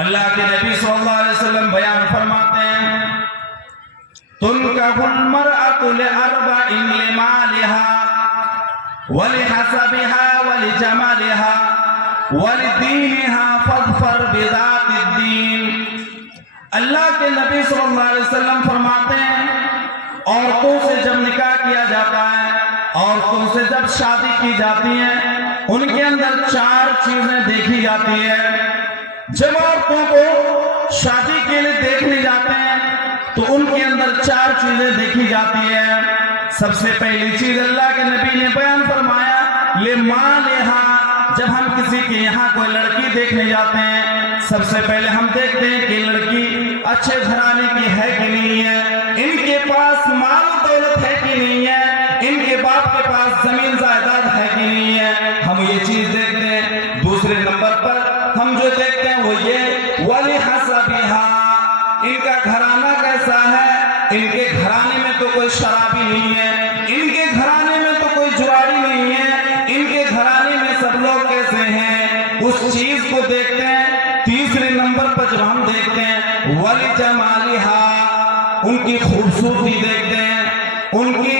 اللہ کے نبی صلی اللہ علیہ وسلم بیان فرماتے ہیں تنکح المرأة لأربع لمالها ولحسبها ولجمالها ولدينها فاظفر بذات الدين۔ اللہ کے نبی صلی اللہ علیہ وسلم فرماتے ہیں عورتوں سے جب نکاح کیا جاتا ہے، عورتوں سے جب شادی کی جاتی ہے، ان کے اندر 4 چیزیں دیکھی جاتی ہے۔ جب عورتوں کو شادی کے لیے دیکھنے جاتے ہیں تو ان کے اندر 4 چیزیں دیکھی جاتی ہے۔ سب سے پہلی چیز اللہ کے نبی نے بیان فرمایا لمالہا، جب ہم کسی کے یہاں کوئی لڑکی دیکھنے جاتے ہیں سب سے پہلے ہم دیکھتے ہیں کہ لڑکی اچھے گھرانے کی ہے کہ نہیں ہے، ان کے پاس مال و دولت ہے کہ نہیں ہے، ان کے باپ کے پاس زمین جائیداد ہے کہ نہیں ہے، ہم یہ چیز دیکھتے ہیں۔ دوسرے نمبر پر ہم جو دیکھتے ہیں وہ یہ وَلِحَسَبِهَا، ان کا گھرانہ کیسا ہے، ان کے گھرانے میں تو کوئی شرابی نہیں ہے، ان کے گھرانے میں تو کوئی جواری نہیں ہے، ان کے گھرانے میں سب لوگ کیسے ہیں، اس چیز کو دیکھتے ہیں۔ تیسرے نمبر پر جب ہم دیکھتے ہیں وَلِجَمَالِهَا، ان کی خوبصورتی دیکھتے ہیں، ان کی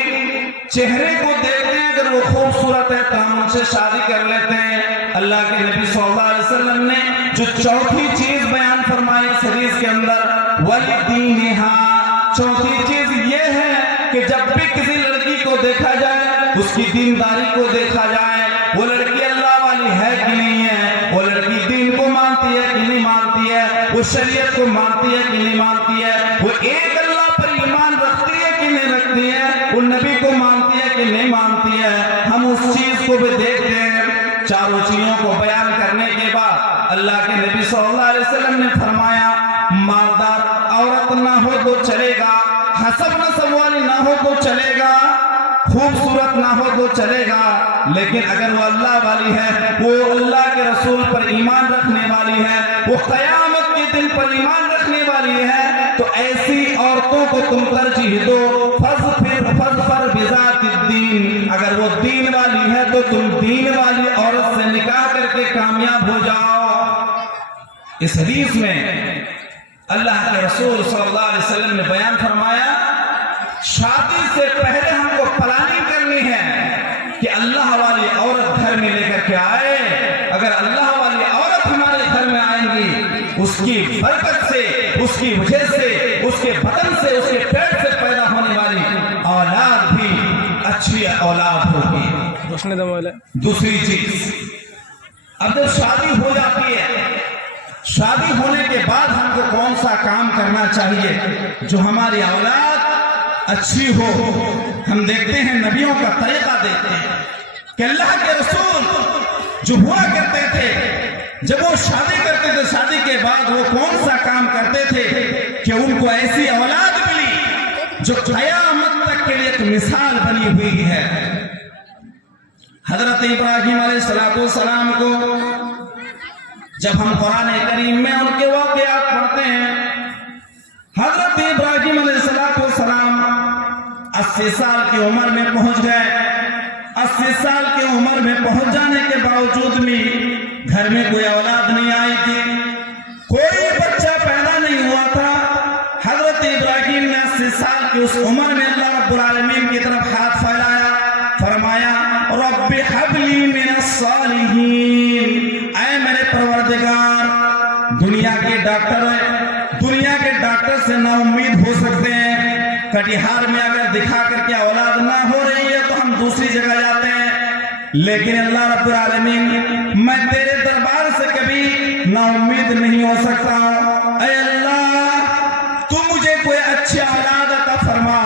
چہرے کو دیکھتے ہیں، اگر وہ خوبصورت ہے تو ہم ان سے شادی کر لیتے ہیں۔ اللہ کے نبی صلی اللہ علیہ وسلم نے جو چوتھی چیز بیان فرمائی اس حدیث کے اندر وَلِدِينِهَا، چوتھی چیز یہ ہے کہ جب بھی کسی لڑکی کو دیکھا جائے اس کی دینداری کو دیکھا جائے، وہ لڑکی اللہ والی ہے کہ نہیں ہے، وہ لڑکی دین کو مانتی ہے کہ نہیں مانتی ہے، وہ شریعت کو مانتی ہے کہ نہیں مانتی ہے، وہ ایک اللہ پر ایمان رکھتی ہے کہ نہیں رکھتی ہے، وہ نبی کو مانتی ہے کہ نہیں مانتی ہے، ہم اس چیز کو بھی دیکھتے ہیں۔ 4 چیزوں کو بیان کرنے کے بعد اللہ کے نبی صلی اللہ علیہ وسلم نے فرمایا مالدار عورت نہ ہو تو چلے گا، حسب نسب والی نہ ہو تو چلے گا، خوبصورت نہ ہو تو چلے گا، لیکن اگر وہ اللہ والی ہے، وہ اللہ کے رسول پر ایمان رکھنے والی ہے، وہ قیامت کے دن پر ایمان رکھنے والی ہے، تو ایسی عورتوں کو تم ترجیح دو۔ فَاظْفَرْ بِذَاتِ الدِّينِ، اگر وہ دین والی ہے تو تم دین والی عورت سے نکاح کر کے کامیاب ہو جاؤ۔ اس حدیث میں اللہ کے رسول صلی اللہ علیہ وسلم نے بیان فرمایا شادی سے پہلے ہم کو پلاننگ کرنی ہے کہ اللہ والی عورت گھر میں لے کر کے آئے۔ اگر اللہ والی عورت ہمارے گھر میں آئیں گی، اس کی برکت سے، اس کی وجہ سے، اس کے بدن سے، اس کے پیٹ سے پیدا ہونے والی اولاد بھی اچھی اولاد ہوگی۔ دوسری چیز، اب جب شادی ہو جاتی ہے، شادی ہونے کے بعد ہم کو کون سا کام کرنا چاہیے جو ہماری اولاد اچھی ہو؟ ہم دیکھتے ہیں نبیوں کا طریقہ دیکھتے ہیں کہ اللہ کے رسول جو ہوا کرتے تھے جب وہ شادی کرتے تھے، شادی کے بعد وہ کون سا کام کرتے تھے کہ ان کو ایسی اولاد ملی جو قیامت تک کے لیے ایک مثال بنی ہوئی ہے۔ حضرت ابراہیم علیہ السلام کو جب ہم قرآن کریم میں ان کے واقعات پڑھتے ہیں، حضرت ابراہیم علیہ السلام 80 سال کی عمر میں پہنچ گئے۔ 80 سال کی عمر میں پہنچ جانے کے باوجود بھی گھر میں کوئی اولاد نہیں آئی تھی، کوئی بچہ پیدا نہیں ہوا تھا۔ حضرت ابراہیم نے 80 سال کی اس عمر میں اللہ رب العالمین کی طرف ہاتھ پھیلایا، فرمایا رب ہب لی من الصالحین، اے میرے پروردگار، دنیا کے ڈاکٹر سے نا امید ہو سکتے ہیں، کٹیہار میں اگر دکھا کر کے اولاد نہ ہو رہی ہے تو ہم دوسری جگہ جاتے ہیں، لیکن اللہ رب العالمین میں تیرے دربار سے کبھی نا امید نہیں ہو سکتا، اے اللہ تو مجھے کوئی اچھی اولاد عطا فرما،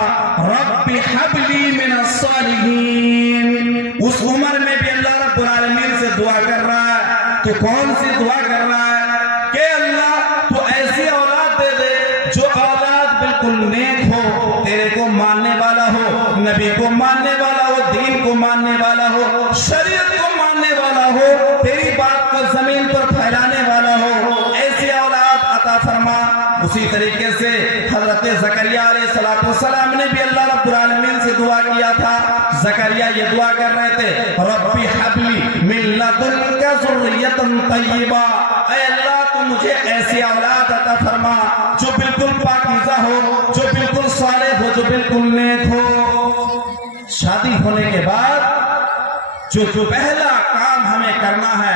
رب ہب لی من الصالحین۔ اس عمر میں بھی اللہ رب العالمین سے دعا کر رہا ہے، تو کون سی دعا کر رہا ہے کہ اللہ تو ایسی اولاد دے دے جو اولاد بالکل نیک ہو، تیرے کو ماننے والا ہو، نبی کو ماننے والا ہو، دین کو ماننے والا ہو، شریعت کو ماننے والا ہو، تیری بات کو زمین پر پھیلانے والا ہو، ایسی اولاد عطا فرما۔ اسی طریقے سے حضرت زکریا علیہ السلام نے بھی اللہ رب العالمین سے دعا کیا تھا، زکریا یہ دعا کر رہے تھے ربی حبلی من لدنک ذریۃ طیبہ، اے اللہ تو مجھے ایسی اولاد عطا فرما جو بالکل پاکیزہ ہو، جو بالکل صالح ہو، جو بالکل نیک ہو۔ شادی ہونے کے بعد جو پہلا کام ہمیں کرنا ہے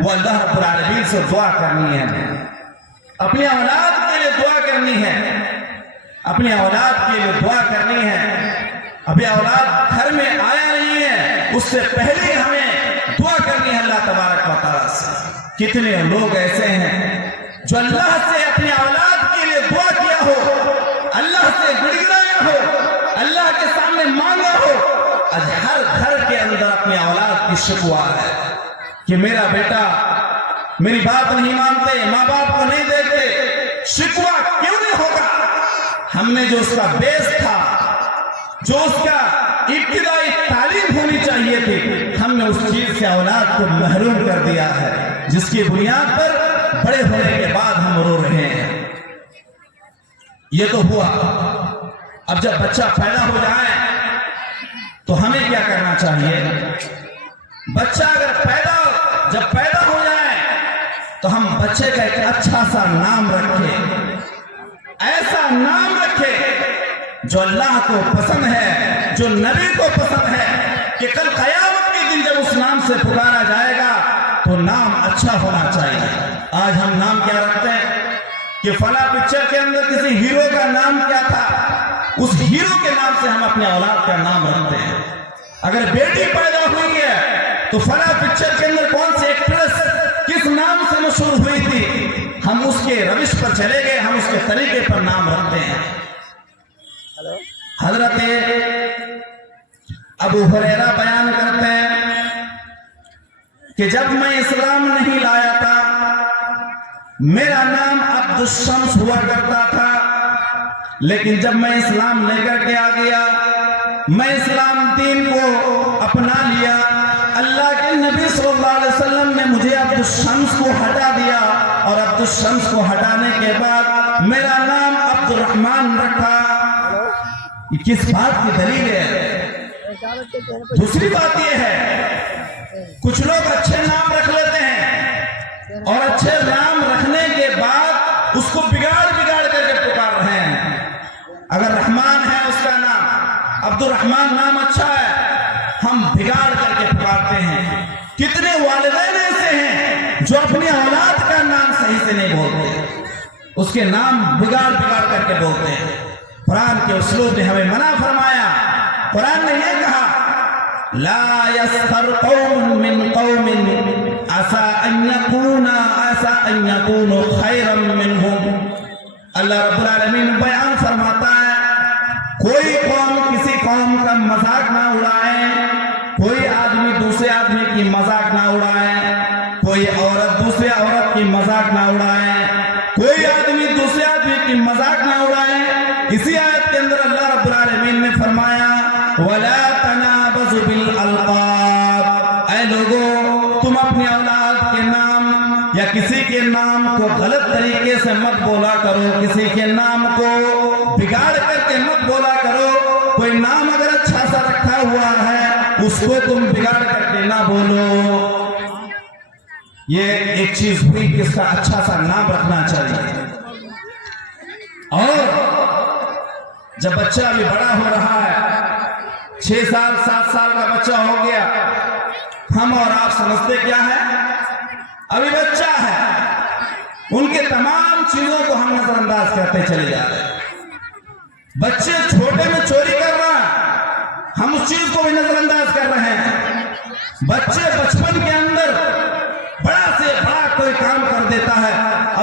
وہ اللہ رب العالمین سے دعا کرنی ہے، اپنی اولاد کے لیے دعا کرنی ہے، اپنی اولاد کے لیے دعا کرنی ہے۔ ابھی اولاد گھر میں آیا نہیں ہے، اس سے پہلے ہمیں دعا کرنی ہے اللہ تبارک و تعالیٰ سے۔ کتنے لوگ ایسے ہیں جو اللہ سے اپنی اولاد کے لیے دعا کیا ہو، اللہ سے گڑگڑایا ہو، اللہ کے سامنے مانگا ہو، آج ہر گھر کے اندر اپنی اولاد کی شکوہ ہے کہ میرا بیٹا میری بات نہیں مانتے، ماں باپ کو نہیں دیکھتے۔ شکوہ کیوں نہیں ہوگا؟ ہم نے جو اس کا بیس تھا، جو اس کا ابتدائی تعلیم ہونی چاہیے تھی، ہم نے اس چیز سے اولاد کو محروم کر دیا ہے، جس کی بنیاد پر بڑے ہونے کے بعد ہم رو رہے ہیں۔ یہ تو ہوا۔ اب جب بچہ پیدا ہو جائے تو ہمیں کیا کرنا چاہیے؟ بچہ اگر جب پیدا ہو جائے تو ہم بچے کا ایک اچھا سا نام رکھیں، ایسا نام رکھیں جو اللہ کو پسند ہے، جو نبی کو پسند ہے، کہ کل قیامت کے دن جب اس نام سے پکارا جائے گا تو نام اچھا ہونا چاہیے۔ آج ہم نام کیا رکھتے ہیں کہ فلاں پکچر کے اندر کسی ہیرو کا نام کیا تھا، اس ہیرو کے نام سے ہم اپنے اولاد کا نام رکھتے ہیں۔ اگر بیٹی پیدا ہوئی ہے تو فلاں پکچر کے اندر کون سی ایکٹریس کس نام سے مشہور ہوئی تھی، ہم اس کے روش پر چلے گئے، ہم اس کے طریقے پر نام رکھتے ہیں۔ حضرت ابو ہریرہ بیان کرتے ہیں کہ جب میں اسلام نہیں لایا تھا میرا نام عبد الشمس ہوا کرتا تھا، لیکن جب میں اسلام لے کر کے آ گیا، میں اسلام دین کو اپنا لیا، اللہ کے نبی صلی اللہ علیہ وسلم نے مجھے عبد الشمس کو ہٹا دیا، اور عبد الشمس کو ہٹانے کے بعد میرا نام عبد الرحمن رکھا۔ یہ کس بات کی دلیل ہے؟ دوسری بات یہ ہے کچھ لوگ اچھے نام رکھ لیتے ہیں اور اچھے نام رکھنے کے بعد اس کو بگاڑ کر کے پکار رہے ہیں۔ اگر رحمان ہے اس کا نام، عبد الرحمن نام اچھا ہے، ہم بگاڑ کر کے پکارتے ہیں۔ کتنے والدین ایسے ہیں جو اپنی اولاد کا نام صحیح سے نہیں بولتے، اس کے نام بگاڑ کر کے بولتے ہیں۔ قرآن کے اسلوب نے ہمیں منع فرمایا۔ قرآن نے یہ کہا لا يسخر قوم من قوم عسى ان يكونوا خيرا منهم۔ اللہ رب العالمین بیان فرماتا ہے کوئی قوم کسی قوم کا مذاق نہ اڑائے، کوئی آدمی دوسرے آدمی کی مذاق نہ اڑائے، کوئی عورت دوسرے عورت کی مذاق نہ اڑائے، کوئی آدمی دوسرے آدمی کی مذاق نہ اڑائے۔ اسی آیت کے اندر اللہ رب العالمین نے فرمایا وَلَا تَنَابَزُ بِالْأَلْقَابِ، اے لوگو تم اپنی اولاد کے نام یا کسی کے نام کو غلط طریقے سے مت بولا کرو، کسی کے نام کو بگاڑ کر کے مت بولا کرو۔ کوئی نام اگر اچھا سا رکھا ہوا ہے اس کو تم بگاڑ کر کے نہ بولو۔ یہ ایک چیز ہوئی کہ اس کا اچھا سا نام رکھنا چاہیے۔ اور جب بچہ ابھی بڑا ہو رہا ہے، 6 سال 7 سال کا بچہ ہو گیا، ہم اور آپ سمجھتے کیا ہے؟ ابھی بچہ ہے، ان کے تمام چیزوں کو ہم نظر انداز کرتے چلے جا رہے ہیں۔ بچے چھوٹے میں چوری کر رہا ہے، ہم اس چیز کو بھی نظر انداز کر رہے ہیں۔ بچے بچپن کے اندر بڑا سے بڑا کوئی کام کر دیتا ہے،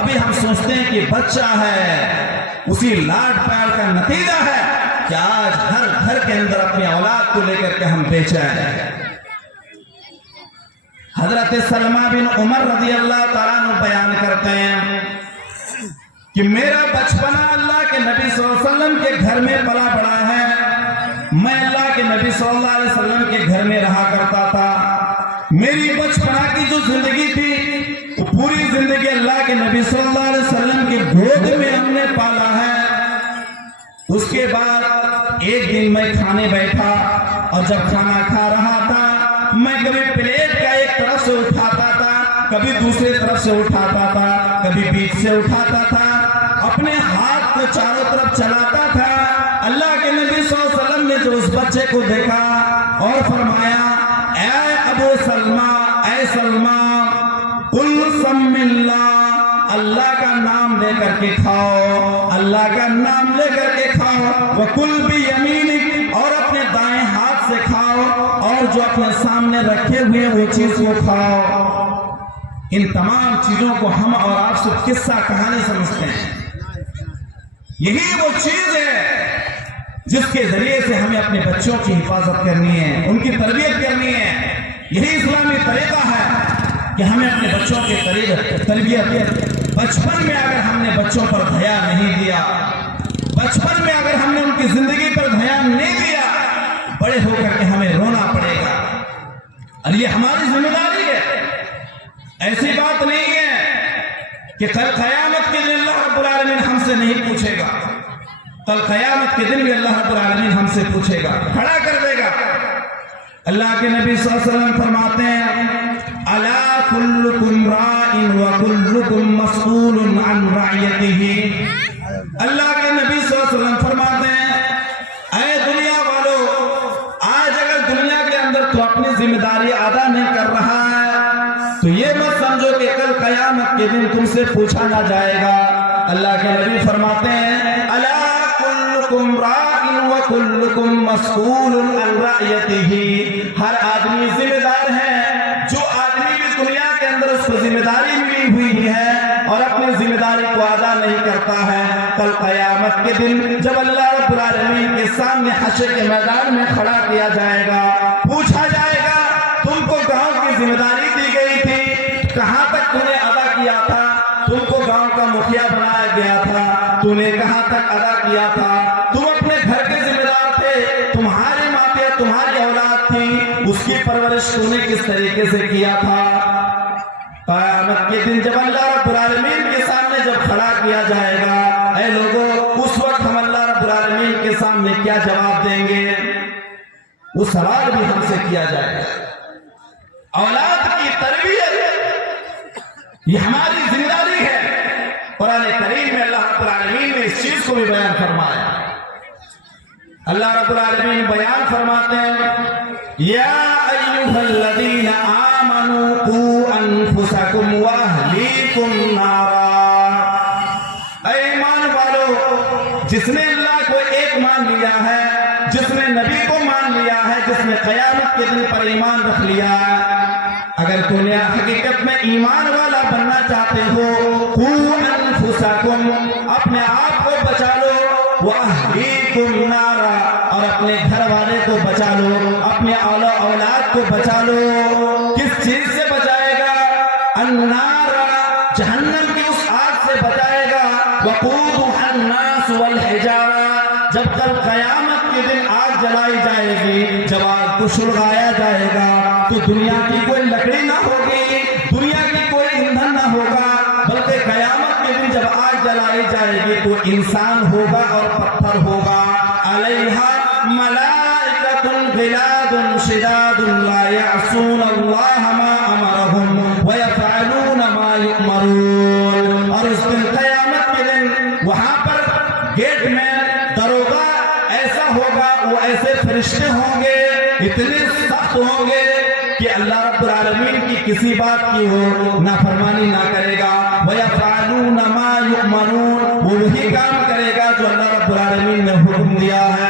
ابھی ہم سوچتے ہیں کہ بچہ ہے، اسی لاڈ پیار کا نتیجہ ہے کہ آج ہر گھر کے اندر اپنی اولاد کو لے کر کے ہم بےچین ہیں۔ حضرت سلمہ بن عمر رضی اللہ تعالیٰ عنہ بیان کرتے ہیں کہ میرا بچپنا اللہ کے نبی صلی اللہ علیہ وسلم کے گھر میں پلا بڑا ہے، میں اللہ کے نبی صلی اللہ علیہ وسلم کے گھر میں رہا کرتا تھا۔ میری بچپنا کی جو زندگی تھی وہ پوری زندگی اللہ کے نبی صلی اللہ علیہ وسلم کے گود میں ہم نے پالا ہے۔ اس کے بعد ایک دن میں کھانے بیٹھا اور جب کھانا کھا رہا تھا میں کبھی پلیٹ کا ایک طرف سے اٹھاتا تھا، کبھی دوسرے طرف سے اٹھاتا تھا، کبھی بیچ سے اٹھاتا تھا، اپنے ہاتھ کو چاروں طرف چلاتا تھا۔ اللہ کے نبی صلی اللہ علیہ وسلم نے جو اس بچے کو دیکھا اور فرمایا اے ابو سلمہ، اے سلمہ، قل سم اللہ، اللہ کا نام لے کر کے کھاؤ، اللہ کا نام لے کر کے کھاؤ، وَكُلْ بِيَمِينِكَ، اور اپنے دائیں ہاتھ سے کھاؤ، اور جو اپنے سامنے رکھے ہوئے وہ چیز کو کھاؤ۔ ان تمام چیزوں کو ہم اور آپ سے قصہ کہانی سمجھتے ہیں۔ یہی وہ چیز ہے جس کے ذریعے سے ہمیں اپنے بچوں کی حفاظت کرنی ہے، ان کی تربیت کرنی ہے۔ یہی اسلامی طریقہ ہے کہ ہمیں اپنے بچوں کی تربیت بچپن میں اگر ہم نے بچوں پر دھیان نہیں دیا، بچپن میں اگر ہم نے ان کی زندگی پر دھیان نہیں دیا، بڑے ہو کر کے ہمیں رونا پڑے گا، اور یہ ہماری ذمہ داری ہے۔ ایسی بات نہیں ہے کہ کل قیامت کے دن اللہ رب العالمین ہم سے نہیں پوچھے گا، کل قیامت کے دن بھی اللہ رب العالمین ہم سے پوچھے گا، کھڑا کر دے گا۔ اللہ کے نبی صلی اللہ علیہ وسلم فرماتے ہیں الا کلکم راء وکلکم مسئول عن رعیتہ۔ اللہ کے نبی صلی اللہ علیہ وسلم فرماتے ہیں اے دنیا والو، آج اگر دنیا کے اندر تو اپنی ذمہ داری ادا نہیں کر رہا ہے تو یہ مت سمجھو کہ کل قیامت کے دن تم سے پوچھا نہ جائے گا۔ اللہ کے نبی فرماتے ہیں الا کلکم راء وکلکم مسئول عن رعیتہ۔ ہر آدمی ذمہ دار ہے، جو آدمی بھی دنیا کے اندر اس کو ذمہ داری ملی ہوئی ہے اور اپنی ذمہ داری کو ادا نہیں کرتا ہے، کل قیامت کے دن جب اللہ رب العالمین کے سامنے حشر کے میدان میں کھڑا کیا جائے گا، پوچھا جائے گا تم کو گاؤں کی ذمہ داری دی گئی تھی، کہاں تک تم نے ادا کیا تھا؟ تم کو گاؤں کا مکھیا بنایا گیا تھا، تم نے کہاں تک ادا کیا تھا؟ تم اپنے گھر کے ذمہ دار تھے، تمہارے ماتے تمہاری اولاد تھی، اس کی پرورش تم نے کس طریقے سے کیا تھا؟ قیامت کے دن جب اللہ رب العالمین کے سامنے جب کھڑا کیا جائے گا، اے لوگوں، اس وقت ہم اللہ رب العالمین کے سامنے کیا جواب دیں گے؟ وہ سوال بھی ہم سے کیا جائے گا۔ اولاد کی تربیت یہ ہماری ذمہ داری ہے۔ قرآن کریم میں اللہ رب العالمین نے اس چیز کو بھی بیان فرمایا۔ اللہ رب العالمین بیان فرماتے ہیں یا ایھا الذین آمنوا قوا انفسکم واہلیکم نارا۔ اے ایمان والو، جس نے اللہ کو ایک مان لیا ہے، جس نے نبی کو مان لیا ہے، جس نے قیامت کے دن پر ایمان رکھ لیا ہے، اگر تم نے حقیقت میں ایمان والا بننا چاہتے ہو، قوا انفسکم، اپنے آپ کو بچا لو، واہلیکم نارا، اور اپنے گھر والے کو بچا لو، اپنے اولاد کو بچا لو۔ کس چیز سے بچائے گا؟ النار، جہنم کی اس آگ سے بچائے گا۔ وقودها الناس والحجارہ، جب کل قیامت کے دن آگ جلائی جائے گی، جب آگ کو سلگایا جائے گا تو دنیا کی کوئی لکڑی نہ ہوگی، دنیا کی کوئی ایندھن نہ ہوگا، بلکہ قیامت کے دن جب آگ جلائی جائے گی تو انسان ہوگا اور پتھر ہوگا۔ علیہا ملائکۃ غلاد شداد لا یعصون اللہ ما امرهم ویفعلون ما یؤمرون۔ اور اس دن قیامت کے دن وہاں پر گیٹ میں دروگا ایسا ہوگا، وہ ایسے فرشتے ہوں گے، اتنے سخت ہوں گے کہ اللہ رب العالمین کی کسی بات کی ہو نافرمانی نہ کرے گا۔ وَيَفْعَلُونَ مَا يُؤْمَرُونَ، وہ وہی کام کرے گا جو اللہ رب العالمین نے حکم دیا ہے۔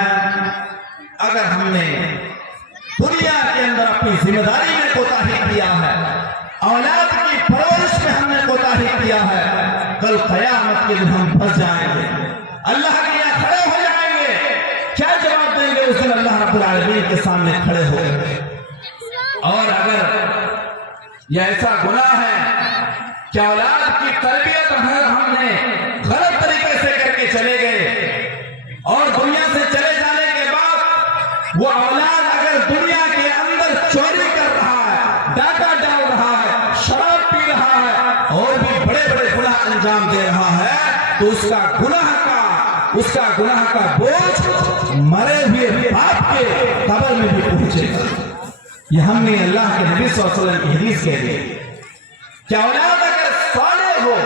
اگر ہم نے دنیا کے اندر اپنی ذمہ داری میں کوتاہی کیا ہے، اولاد کی پرورش میں ہم نے کوتاہی کیا ہے، کل قیامت کے دن ہم پھنس جائیں گے، اللہ کے یہاں کھڑے ہو جائیں گے۔ کیا جواب دیں گے اس دن اللہ رب العالمین کے سامنے کھڑے ہو گئے؟ اور اگر یہ ایسا گناہ ہے کہ اولاد کی تربیت ہم نے غلط طریقے سے کر کے چلے گئے، اور دنیا سے چلے جانے کے بعد وہ اولاد اگر دنیا کے اندر چوری کر رہا ہے، ڈاکہ ڈال رہا ہے، شراب پی رہا ہے، اور بھی بڑے بڑے گناہ انجام دے رہا ہے، تو اس کا گناہ کا اس کا گناہ کا بوجھ مرے ہوئے باپ کے قبر میں بھی پہنچے گا. یہ ہم نے اللہ کے نبی صلی اللہ علیہ وسلم کی حدیث کہہ دی. کیا اولاد اگر صالح ہو،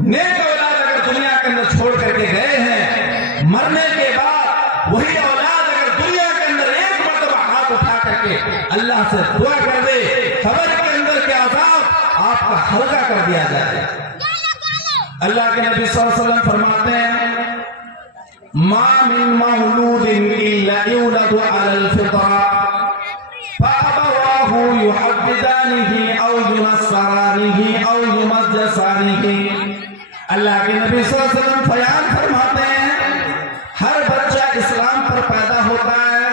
نیک اولاد اگر دنیا کے اندر چھوڑ کر کے گئے ہیں، مرنے کے بعد وہی اولاد اگر دنیا کے اندر ایک مرتبہ ہاتھ اٹھا کر کے اللہ سے دعا کر دے، قبر کے اندر کے عذاب آپ کا ہلکا کر دیا جائے. اللہ کے نبی صلی اللہ علیہ وسلم فرماتے ہیں ما من مولود الا یولد علی الفطرہ فابواه يحدثانه او ينصرانه او يمجسانه. اللہ کے نبی صلی اللہ علیہ وسلم بیان فرماتے ہیں ہر بچہ اسلام پر پیدا ہوتا ہے،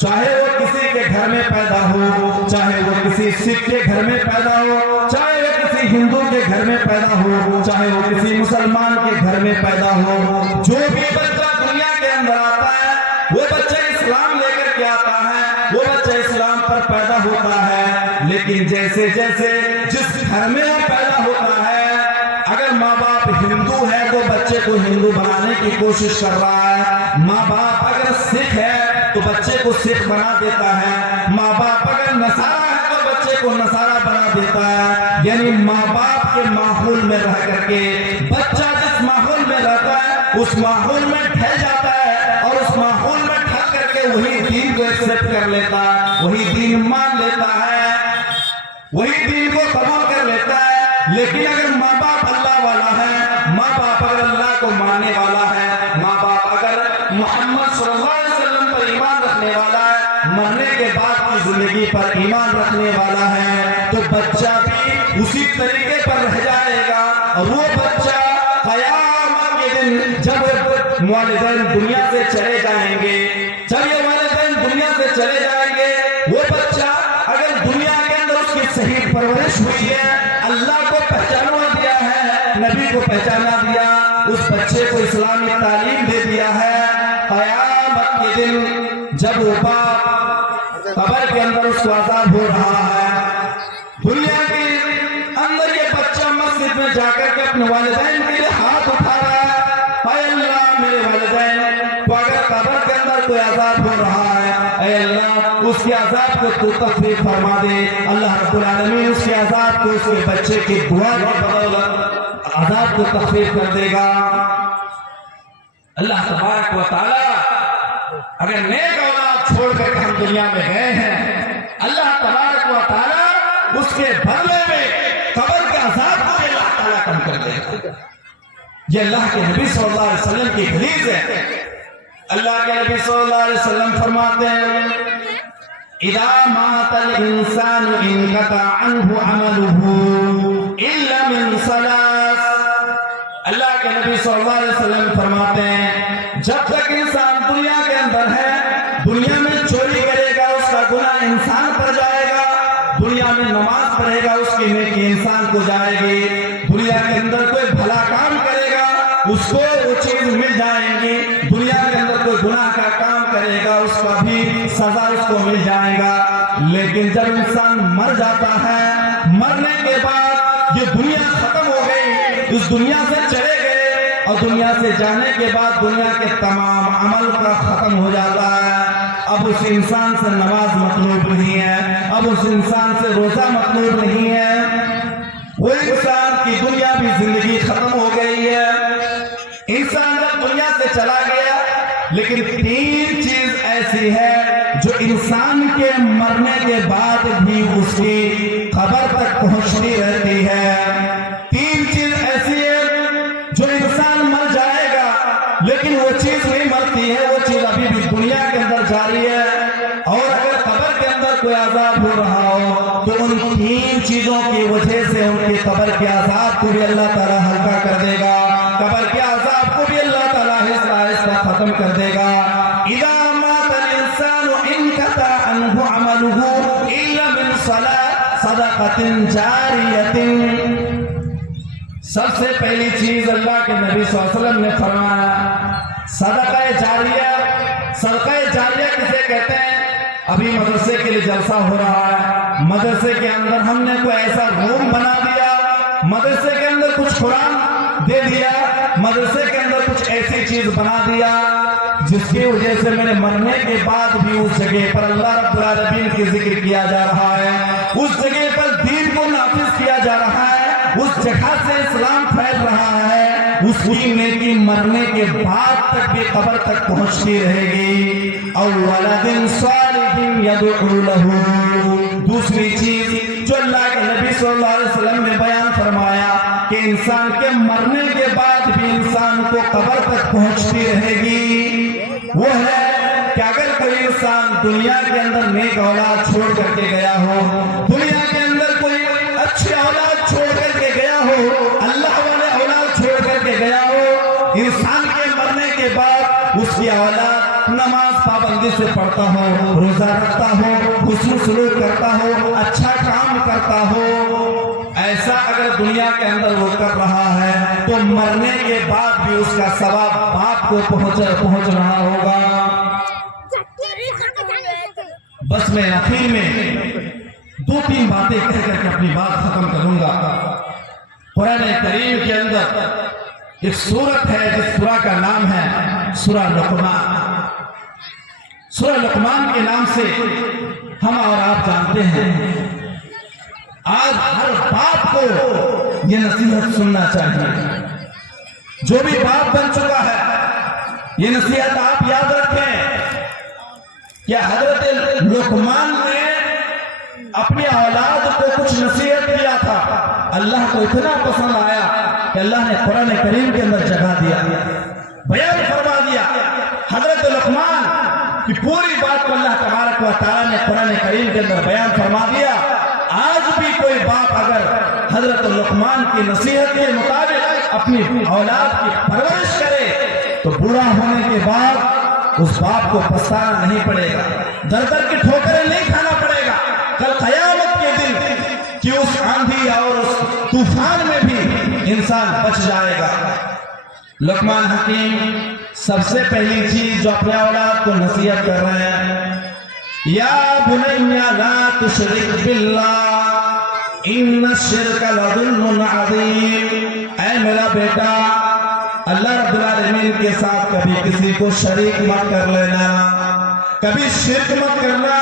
چاہے وہ کسی کے گھر میں پیدا ہو، چاہے وہ کسی سکھ کے گھر میں پیدا ہو، چاہے وہ کسی ہندو کے گھر میں پیدا ہو، چاہے وہ کسی مسلمان کے گھر میں پیدا ہو. جو بھی بچہ دنیا کے اندر آتا ہے وہ بچہ اسلام لے کر کے آتا ہے، وہ بچہ اسلام پر پیدا ہوتا ہے. لیکن جیسے جیسے جس گھر میں وہ پیدا ہوتا ہے، اگر ماں باپ ہندو ہے تو بچے کو ہندو بنانے کی کوشش کر رہا ہے، ماں باپ اگر سکھ ہے تو بچے کو سکھ بنا دیتا ہے، ماں باپ اگر نصارہ ہے تو بچے کو نصارہ بنا دیتا ہے. یعنی ماں باپ کے ماحول میں رہ کر کے بچہ جس ماحول میں رہتا ہے اس ماحول میں ڈھل جاتا ہے، اور اس ماحول میں ڈھل کر کے وہی دین کو ایکسپٹ کر لیتا ہے، وہی دین مان لیتا ہے، وہی دین کو قبول کر لیتا ہے. لیکن اگر ماں باپ اللہ والا ہے، ماں باپ اگر اللہ کو ماننے والا ہے، ماں باپ اگر محمد صلی اللہ علیہ وسلم پر ایمان رکھنے والا ہے، مرنے کے بعد کی زندگی پر ایمان رکھنے والا ہے، تو بچہ بھی اسی طریقے پر رہ جائے گا. اور وہ بچہ قیامت کے دن جب والدین دنیا سے چلے جائیں گے، جب یہ والدین دنیا سے چلے جائیں گے، وہ بچہ اگر دنیا کے اندر اس کی صحیح پرورش ہوئی ہے، اللہ کو پہچانا دیا ہے، نبی کو پہچانا دیا، اس بچے کو اسلامی تعلیم دے دیا ہے، قیامت کے دن جب وہ باپ قبر کے اندر اس کو عذاب ہو رہا ہے، دنیا کے اندر یہ بچہ مسجد میں جا کر کے اپنے والدین کے لیے ہاتھ اٹھا رہا ہے، اے اللہ میرے والدین تو اگر قبر کے اندر کوئی عذاب ہو رہا ہے، اے اللہ اس کے عذاب کو تو تخفیف فرما دے. اللہ رب العالمین اس کے عذاب کو اس کے بچے کی دعا کی بدولت عذاب کو تخفیف کر دے گا. اللہ تبارک و تعالی اگر نیک اولاد چھوڑ کر ہم دنیا میں گئے ہیں، اللہ تبارک و تعالی اس کے بدلے میں قبر کے عذاب کو بھی اللہ تعالی کم کر دے گا. یہ اللہ کے نبی صلی اللہ علیہ وسلم کی حدیث ہے. اللہ کے نبی صلی اللہ علیہ وسلم فرماتے ہیں اذا مات الانسان انقطع عنه عمله الا من ثلاث. اللہ کے نبی صلی اللہ علیہ وسلم فرماتے ہیں جب تک انسان دنیا کے اندر ہے، دنیا میں چوری کرے گا اس کا گناہ انسان پر جائے گا، دنیا میں نماز پڑھے گا اس کی نیکی انسان کو جائے گی، دنیا کے اندر کوئی بھلا کام کرے گا اس کو وہ چیز مل جائیں گی، دنیا کے اندر کوئی گناہ کا کام کرے گا اس کا بھی سزا اس کو مل جائے گا. لیکن جب انسان مر جاتا ہے، مرنے کے بعد یہ دنیا ختم ہو گئی، اس دنیا سے چلے گئے، اور دنیا سے جانے کے بعد دنیا کے تمام عمل کا ختم ہو جاتا ہے. اب اس انسان سے نماز مطلوب نہیں ہے، اب اس انسان سے روزہ مطلوب نہیں ہے، وہ انسان کی دنیا بھی زندگی ختم ہو گئی ہے. انسان جب دنیا سے چلا گیا، لیکن تین چیز ایسی ہے جو انسان کے مرنے کے بعد بھی اس کی قبر تک پہنچتی رہتی ہے. تین چیز ایسی ہے جو انسان مر جائے گا لیکن وہ چیز نہیں مرتی ہے، وہ چیز ابھی بھی دنیا کے اندر جاری ہے. اور اگر قبر کے اندر کوئی عذاب ہو رہا ہو تو ان تین چیزوں کی وجہ سے ان کی قبر کے عذاب کو بھی اللہ تعالیٰ ہلکا کر دے گا، قبر کے عذاب کو بھی اللہ تعالیٰ آہستہ آہستہ ختم کر دے گا. اذا مات الانسان انقطع عنه عمله الا من صدقة جاریہ. سب سے پہلی چیز اللہ کے نبی صلی اللہ علیہ وسلم نے فرمایا صدقہ جاریہ. صدقہ جاریہ کسے کہتے ہیں؟ ابھی مدرسے کے لیے جلسہ ہو رہا ہے، مدرسے کے اندر ہم نے کوئی ایسا روم بنا دیا، مدرسے کے اندر کچھ قرآن دے دیا، مدرسے کے اندر کچھ ایسی چیز بنا دیا جس کی وجہ سے میرے مرنے کے بعد بھی اس جگہ پر اللہ رب العالمین کی ذکر کیا جا رہا ہے، اس جگہ پر دین کو نافذ کیا جا رہا ہے، اس جگہ سے اسلام پھیل رہا ہے، اس کی نیکی مرنے کے بعد تک بھی قبر تک پہنچتی رہے گی۔ او ولد صالح یدعو له، دوسری چیز جو اللہ کے نبی صلی اللہ علیہ وسلم نے بیان فرمایا کہ انسان کے مرنے کے بعد بھی انسان کو قبر تک پہنچتی رہے گی، وہ ہے کہ اگر کوئی انسان دنیا کے اندر نیک اولاد چھوڑ کر کے گیا ہو، دنیا کے اندر کوئی اچھی اولاد چھوڑ کر کے گیا ہو، اللہ والے اولاد چھوڑ کر کے گیا ہو، انسان کے مرنے کے بعد اس کی اولاد نماز پابندی سے پڑھتا ہو، روزہ رکھتا ہو، حسن سلوک کرتا ہو، اچھا کام کرتا ہو، ایسا اگر دنیا کے اندر وہ کر رہا ہے تو مرنے کے بعد بھی اس کا ثواب باپ کو پہنچ رہا ہوگا۔ بس میں آخر میں دو تین باتیں کہہ کر کے اپنی بات ختم کروں گا۔ قرآن کریم کے اندر ایک سورت ہے جس سورہ کا نام ہے سورہ لقمان۔ سورہ لقمان کے نام سے ہم اور آپ جانتے ہیں آج ہر باپ کو یہ نصیحت سننا چاہیے، جو بھی باپ بن چکا ہے یہ نصیحت آپ یاد رکھیں کہ حضرت لقمان نے اپنی اولاد کو کچھ نصیحت کیا تھا، اللہ کو اتنا پسند آیا کہ اللہ نے قرآن کریم کے اندر جگہ دیا، بیان فرما دیا۔ حضرت لقمان کی پوری بات کو اللہ تبارک و تعالیٰ نے قرآن کریم کے اندر بیان فرما دیا۔ آج بھی کوئی باپ اگر حضرت لقمان کی نصیحت کے مطابق اپنی اولاد کی پرورش کرے تو بوڑھا ہونے کے بعد اس باپ کو پچھتانا نہیں پڑے گا، در در کی ٹھوکریں نہیں کھانا پڑے گا۔ کل قیامت کے دن کہ اس آندھی اور اس طوفان میں بھی انسان بچ جائے گا۔ لقمان حکیم سب سے پہلی چیز جو اپنے اولاد کو نصیحت کر رہے ہیں، یا بنی لا تشرک باللہ ان الشرک لظلم عظیم، اے میرا بیٹا اللہ رب العالمین کے ساتھ کبھی کسی کو شریک مت کر لینا، کبھی شرک مت کرنا،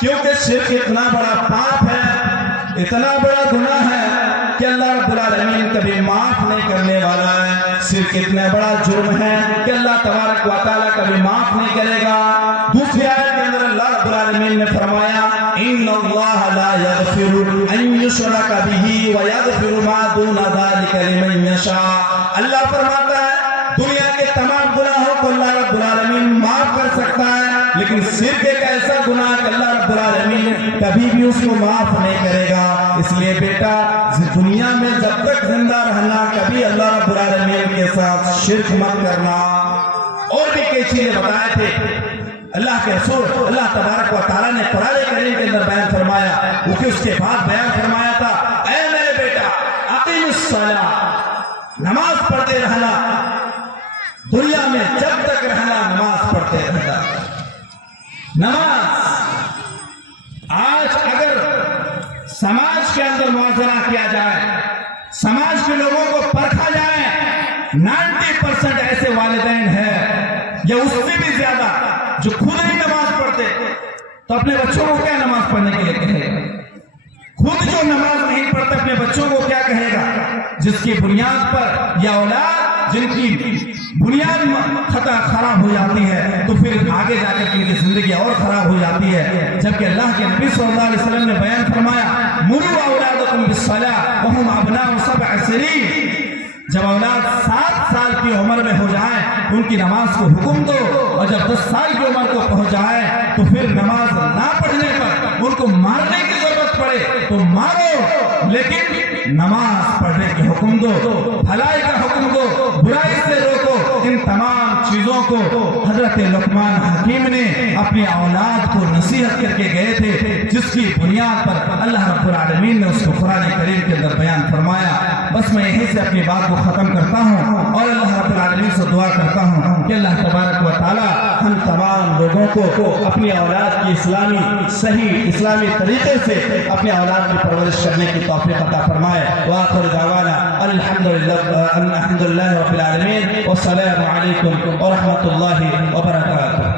کیونکہ شرک اتنا بڑا پاپ ہے، اتنا بڑا گناہ ہے کہ اللہ رب العالمین کبھی معاف نہیں کرنے والا ہے۔ شرک اتنا بڑا جرم ہے کہ اللہ تبارک و تعالیٰ کبھی معاف نہیں کرے گا۔ دوسری آیت کے اندر اللہ رب العالمین نے فرمایا ان اللہ لا یغفر ان یشرک بہ ویغفر ما دون ذلک لمن یشاء، اللہ فرماتا ہے دنیا کے تمام گناہوں کو اللہ رب العالمین معاف کر سکتا ہے، لیکن شرک ایک ایسا گناہ کہ اللہ رب العالمین کبھی بھی اس کو معاف نہیں کرے گا۔ اس لیے بیٹا دنیا میں جب تک زندہ رہنا کبھی اللہ رب العالمین کے ساتھ شرک مت کرنا۔ اور بھی کئی چیزیں بتائے تھے اللہ کے رسول اللہ تبارک و تعالیٰ نے قرآن کریم کے اندر بیان فرمایا، کیونکہ اس کے بعد بیان فرمایا تھا اے میرے بیٹا اقیم الصلاۃ، نماز پڑھتے رہنا، دنیا میں جب تک رہنا نماز پڑھتے رہنا۔ نماز آج اگر سماج کے اندر موازنہ کیا جائے، سماج کے لوگوں کو پرکھا جائے، 90% ایسے والدین ہیں یا اس سے بھی زیادہ جو خود ہی نماز پڑھتے تو اپنے بچوں کو کیا نماز پڑھنے کے لیے کہے گا؟ خود جو نماز نہیں پڑھتا اپنے بچوں کو کیا کہے گا؟ جس کی بنیاد پر یا اولاد جن کی بنیاد خراب ہو جاتی ہے تو پھر آگے جا کر ان کی زندگی اور خراب ہو جاتی ہے۔ جبکہ اللہ کے نبی صلی اللہ علیہ وسلم نے بیان فرمایا مروا اولادکم بالصلاۃ وهم ابناء 7 سنین، جب اولاد 7 سال کی عمر میں ہو جائیں ان کی نماز کو حکم دو، اور جب 10 سال کی عمر کو پہنچ جائیں تو پھر نماز نہ پڑھنے پر ان کو مارنے کی ضرورت پڑے تو مارو، لیکن نماز پڑھنے کے حکم دو، بھلائی کا حکم دو، برائی سے روکو۔ ان تمام چیزوں کو حضرت لقمان حکیم نے اپنی اولاد کو نصیحت کر کے گئے تھے، جس کی بنیاد پر اللہ رب العالمین نے اس کو قرآن کریم کے اندر بیان فرمایا۔ بس میں یہیں سے اپنی بات کو ختم کرتا ہوں اور اللہ رب العالمین سے دعا کرتا ہوں کہ اللہ تبارک و تعالی ہم تمام لوگوں کو اپنی اولاد کی صحیح اسلامی طریقے سے اپنی اولاد کی پرورش کرنے کی توفیق عطا فرمائے. وآخر دعوانا الحمدللہ رب العالمین والسلام علیکم ورحمۃ اللہ وبرکاتہ.